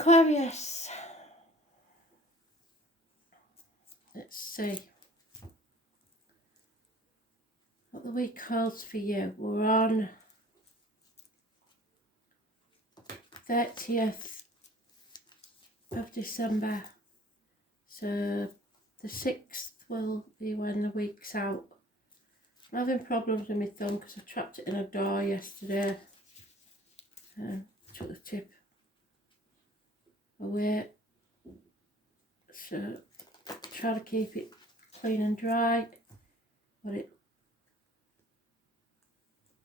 Aquarius, let's see what the week holds for you. We're on 30th of December, so the 6th will be when the week's out. I'm having problems with my thumb because I trapped it in a door yesterday. Took the tip away, so try to keep it clean and dry, but it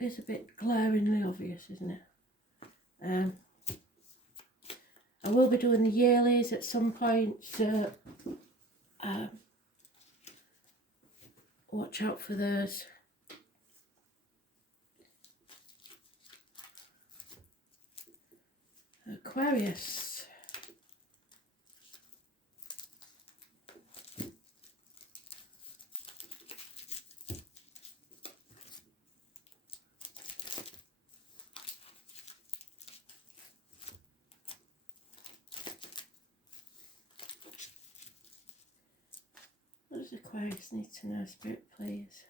is a bit glaringly obvious, isn't it? I will be doing the yearlies at some point, so watch out for those. Aquarius. What does Aquarius need to know, Spirit, please?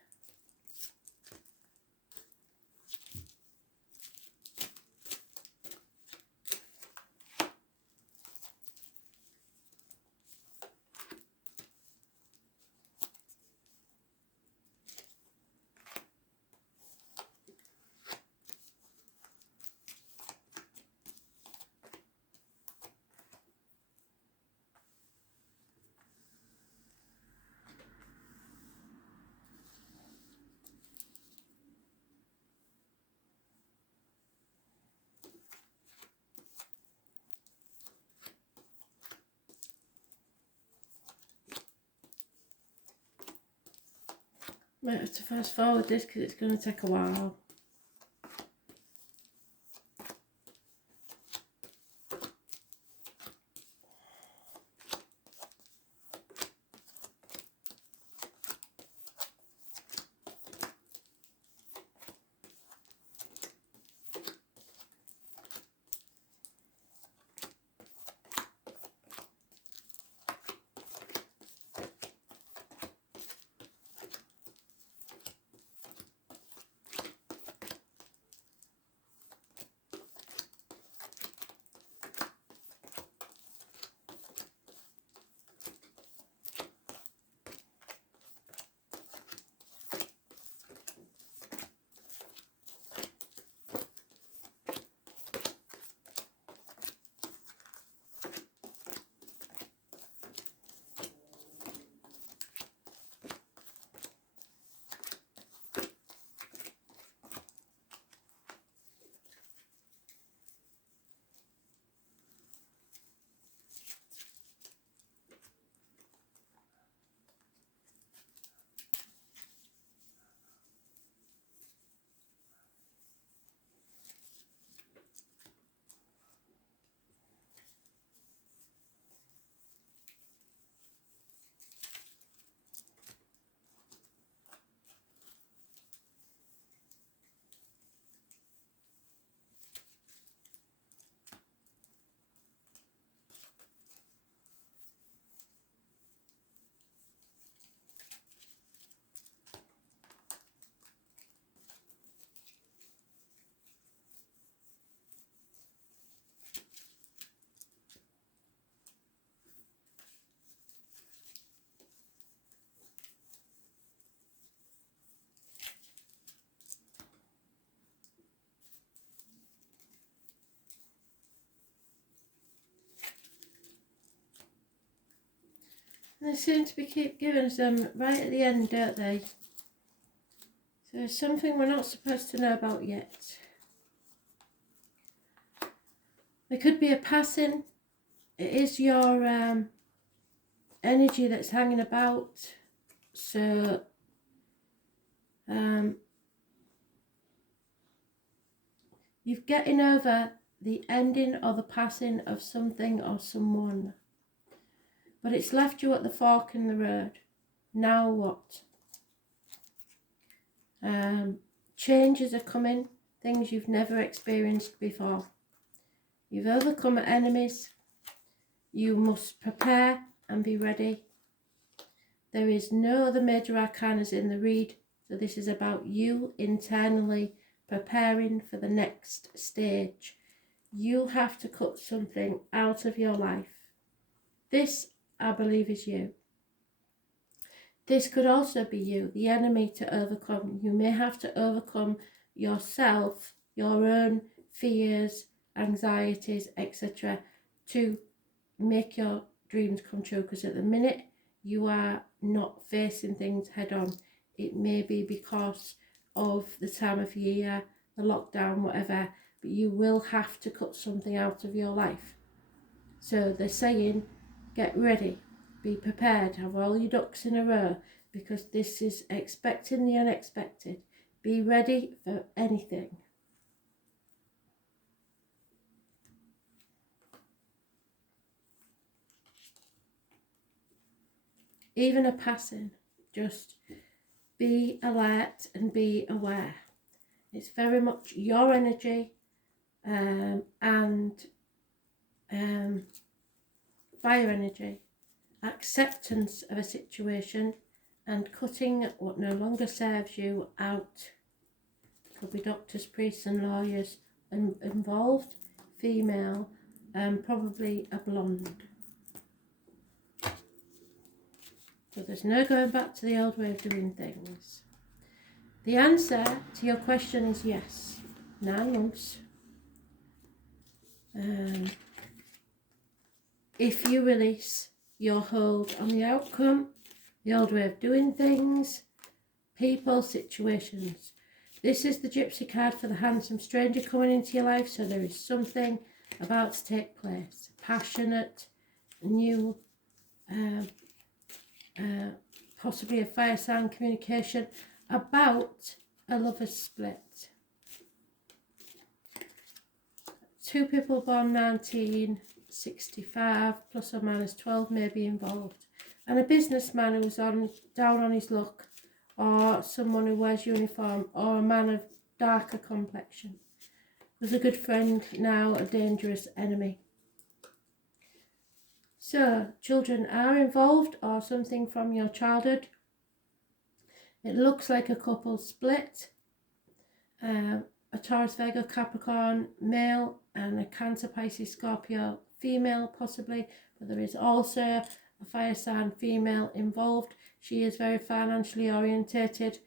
Might have to fast forward this because it's going to take a while. And they seem to be keep giving us them right at the end, don't they? So there's something we're not supposed to know about yet. There could be a passing. It is your energy that's hanging about. So you're getting over the ending or the passing of something or someone. But it's left you at the fork in the road. Now what? Changes are coming, things you've never experienced before. You've overcome enemies, You must prepare and be ready. There is no other major arcanas in the read, so this is about you internally preparing for the next stage. You have to cut something out of your life. This, I believe, is you. This could also be you, the enemy to overcome. You may have to overcome yourself, your own fears, anxieties, etc., to make your dreams come true. Because at the minute, you are not facing things head on. It may be because of the time of year, the lockdown, whatever, but you will have to cut something out of your life. So they're saying, get ready, be prepared, have all your ducks in a row, because this is expecting the unexpected. Be ready for anything. Even a passing, just be alert and be aware. It's very much your energy and fire energy, acceptance of a situation and cutting what no longer serves you out. Could be doctors, priests and lawyers involved, female, probably a blonde. So there's no going back to the old way of doing things. The answer to your question is yes. 9 months. If you release your hold on the outcome, the old way of doing things, people, situations. This is the Gypsy card for the handsome stranger coming into your life, so there is something about to take place. Passionate, new, possibly a fire sign communication about a lover's split. 2 people born 1965 plus or minus 12 may be involved, and a businessman who's down on his luck, or someone who wears uniform, or a man of darker complexion. Was a good friend, now a dangerous enemy. So children are involved, or something from your childhood. It looks like a couple split, a Taurus, Virgo, Capricorn male and a Cancer, Pisces, Scorpio female possibly, but there is also a fire sign female involved. She is very financially orientated.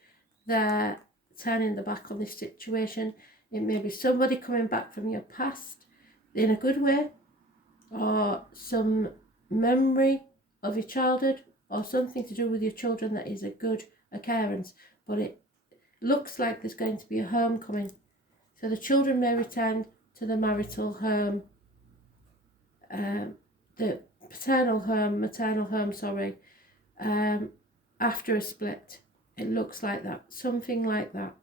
They're turning the back on this situation. It may be somebody coming back from your past in a good way, or some memory of your childhood, or something to do with your children that is a good occurrence. But it looks like there's going to be a homecoming. So the children may return to the marital home, the paternal home, maternal home, sorry, after a split. It looks like that, something like that.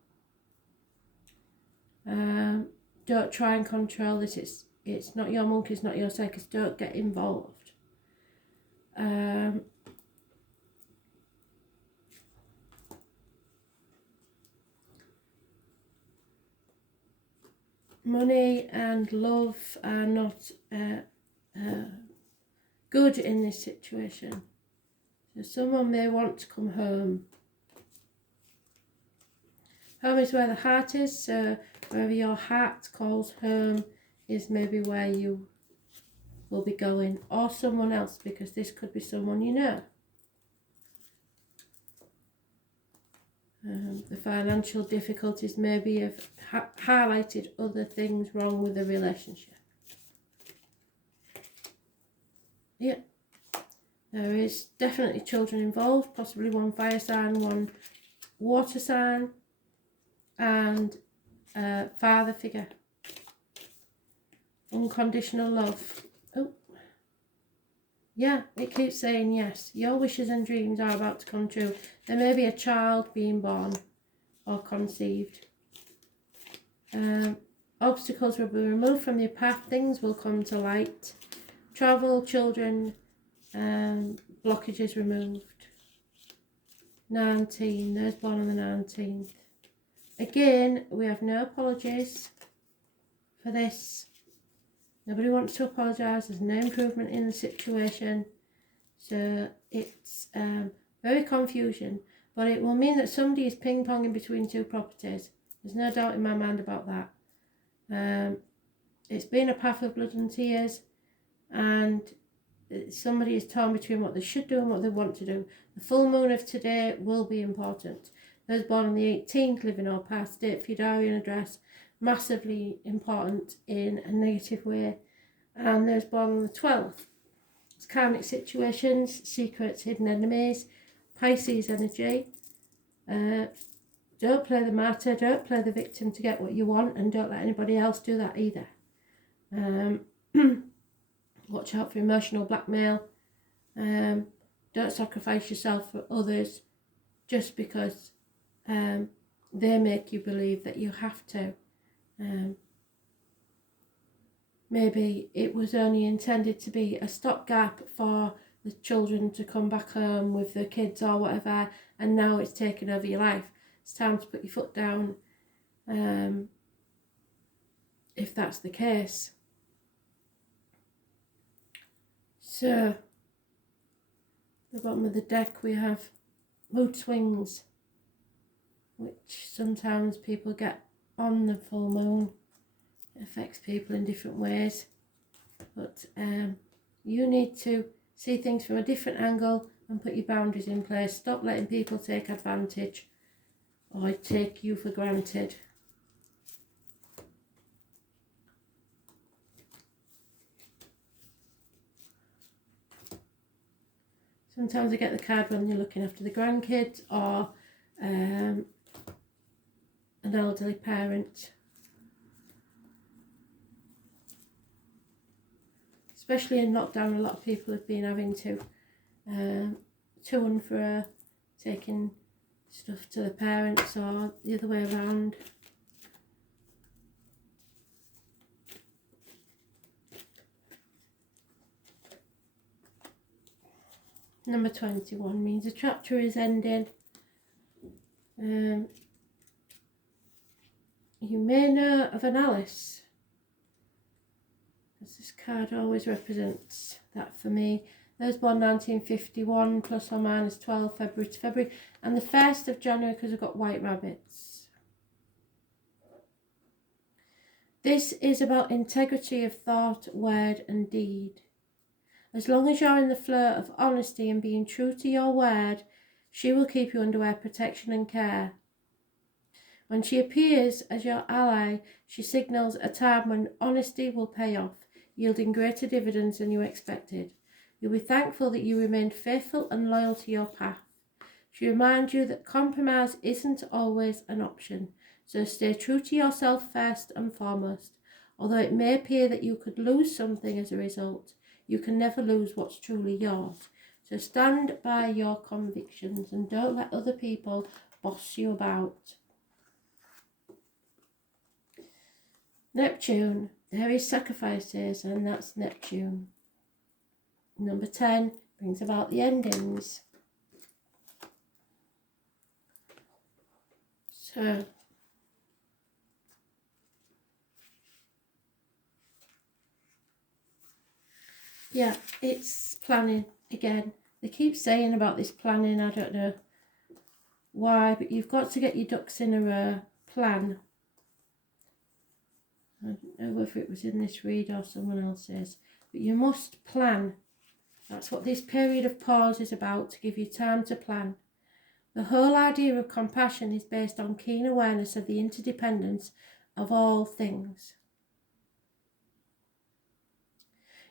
Don't try and control this. It's not your monkey, it's not your circus. Don't get involved. Money and love are not good in this situation. So someone may want to come home. Home is where the heart is, so wherever your heart calls home is maybe where you will be going, or someone else, because this could be someone you know. The financial difficulties maybe have highlighted other things wrong with the relationship. Yeah, there is definitely children involved, possibly one fire sign, one water sign, and father figure. Unconditional love. Oh, yeah, it keeps saying yes. Your wishes and dreams are about to come true. There may be a child being born or conceived. Obstacles will be removed from your path. Things will come to light. Travel, children, blockages removed. 19, those born on the 19th. Again, we have no apologies for this. Nobody wants to apologise. There's no improvement in the situation. So it's very confusion. But it will mean that somebody is ping-ponging between two properties. There's no doubt in my mind about that. It's been a path of blood and tears, and somebody is torn between what they should do and what they want to do. The full moon of today will be important. Those born on the 18th, living or past, date for your diary and address, massively important in a negative way. And those born on the 12th, it's karmic situations, secrets, hidden enemies, Pisces energy. Don't play the martyr, don't play the victim to get what you want, and don't let anybody else do that either. Watch out for emotional blackmail. Don't sacrifice yourself for others just because they make you believe that you have to. Maybe it was only intended to be a stopgap for the children to come back home with their kids or whatever, and now it's taken over your life. It's time to put your foot down, if that's the case. So, the bottom of the deck we have mood swings, which sometimes people get on the full moon. It affects people in different ways, but you need to see things from a different angle and put your boundaries in place. Stop letting people take advantage or take you for granted. Sometimes I get the card when you're looking after the grandkids or an elderly parent. Especially in lockdown, a lot of people have been having to and fro, taking stuff to the parents or the other way around. Number 21 means a chapter is ending. You may know of an Alice, as this card always represents that for me. Those born 1951 plus or minus 12 February to February, and the 1st of January because I've got white rabbits. This is about integrity of thought, word and deed. As long as you're in the flow of honesty and being true to your word, she will keep you under her protection and care. When she appears as your ally, she signals a time when honesty will pay off, yielding greater dividends than you expected. You'll be thankful that you remained faithful and loyal to your path. She reminds you that compromise isn't always an option, so stay true to yourself first and foremost. Although it may appear that you could lose something as a result, you can never lose what's truly yours. So stand by your convictions and don't let other people boss you about. Neptune, there is sacrifices, and that's Neptune. Number 10 brings about the endings. So, yeah, it's planning again. They keep saying about this planning, I don't know why, but you've got to get your ducks in a row. Plan. I don't know whether it was in this read or someone else's, but you must plan. That's what this period of pause is about, to give you time to plan. The whole idea of compassion is based on keen awareness of the interdependence of all things.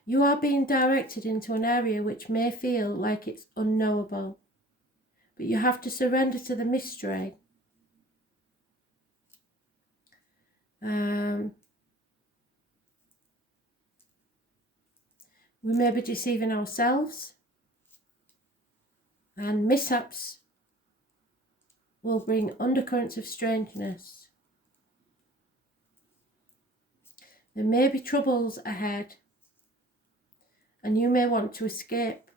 You are being directed into an area which may feel like it's unknowable, but you have to surrender to the mystery. We may be deceiving ourselves, and mishaps will bring undercurrents of strangeness. There may be troubles ahead, and you may want to escape.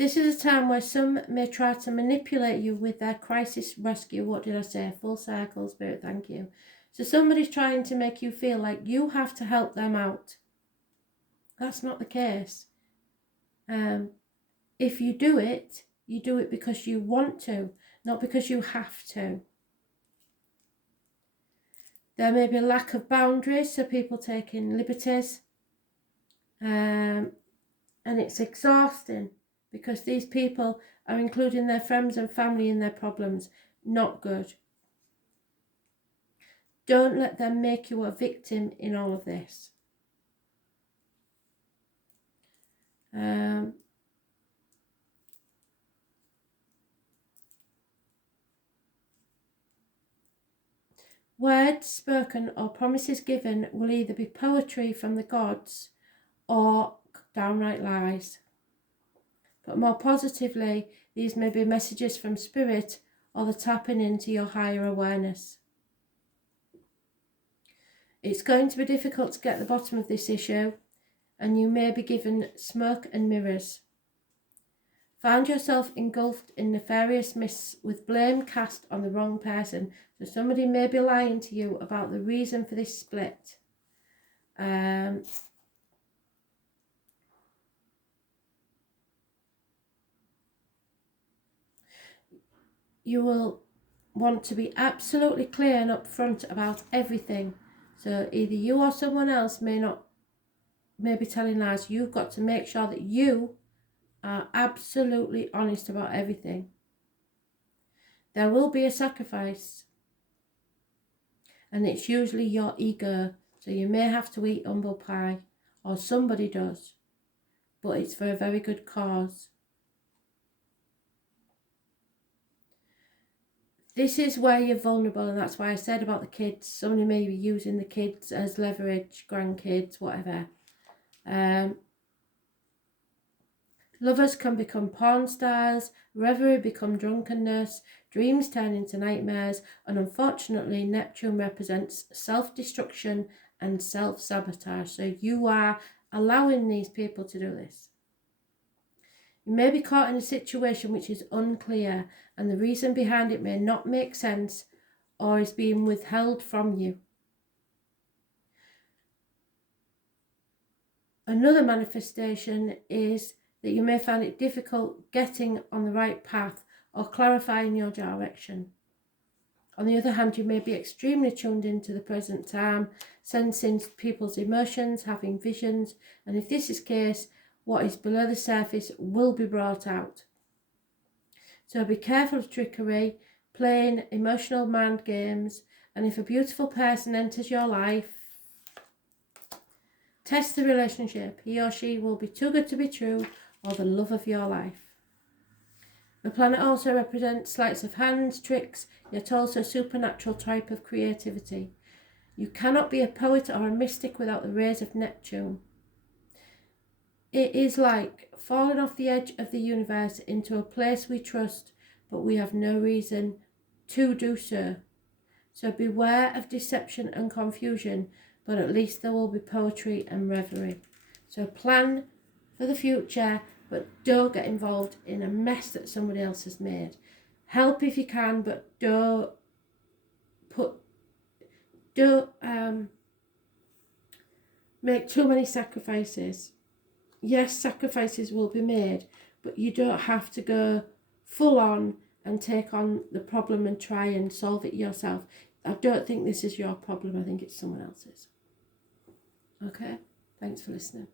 This is a time where some may try to manipulate you with their crisis rescue. What did I say? Full circle, Spirit, thank you. So somebody's trying to make you feel like you have to help them out. That's not the case. If you do it because you want to, not because you have to. There may be a lack of boundaries, so people taking liberties. And it's exhausting because these people are including their friends and family in their problems. Not good. Don't let them make you a victim in all of this. Words spoken or promises given will either be poetry from the gods or downright lies. But more positively, these may be messages from Spirit or the tapping into your higher awareness. It's going to be difficult to get to the bottom of this issue, and you may be given smoke and mirrors. Find yourself engulfed in nefarious mists with blame cast on the wrong person. So somebody may be lying to you about the reason for this split. You will want to be absolutely clear and upfront about everything. So either you or someone else may be telling lies. You've got to make sure that you are absolutely honest about everything. There will be a sacrifice, and it's usually your ego. So you may have to eat humble pie, or somebody does, but it's for a very good cause. This is where you're vulnerable, and that's why I said about the kids. Somebody may be using the kids as leverage, grandkids, whatever. Lovers can become porn stars, reverie become drunkenness, dreams turn into nightmares, and unfortunately Neptune represents self-destruction and self-sabotage. So you are allowing these people to do this. You may be caught in a situation which is unclear, and the reason behind it may not make sense or is being withheld from you. Another manifestation is that you may find it difficult getting on the right path or clarifying your direction. On the other hand, you may be extremely tuned into the present time, sensing people's emotions, having visions, and if this is the case, what is below the surface will be brought out. So be careful of trickery, playing emotional mind games, and if a beautiful person enters your life, test the relationship. He or she will be too good to be true, or the love of your life. The planet also represents sleights of hand, tricks, yet also supernatural type of creativity. You cannot be a poet or a mystic without the rays of Neptune. It is like falling off the edge of the universe into a place we trust, but we have no reason to do so. So beware of deception and confusion, but at least there will be poetry and reverie. So plan for the future, but don't get involved in a mess that somebody else has made. Help if you can, but don't make too many sacrifices. Yes, sacrifices will be made, but you don't have to go full on and take on the problem and try and solve it yourself. I don't think this is your problem. I think it's someone else's. Okay, thanks for listening.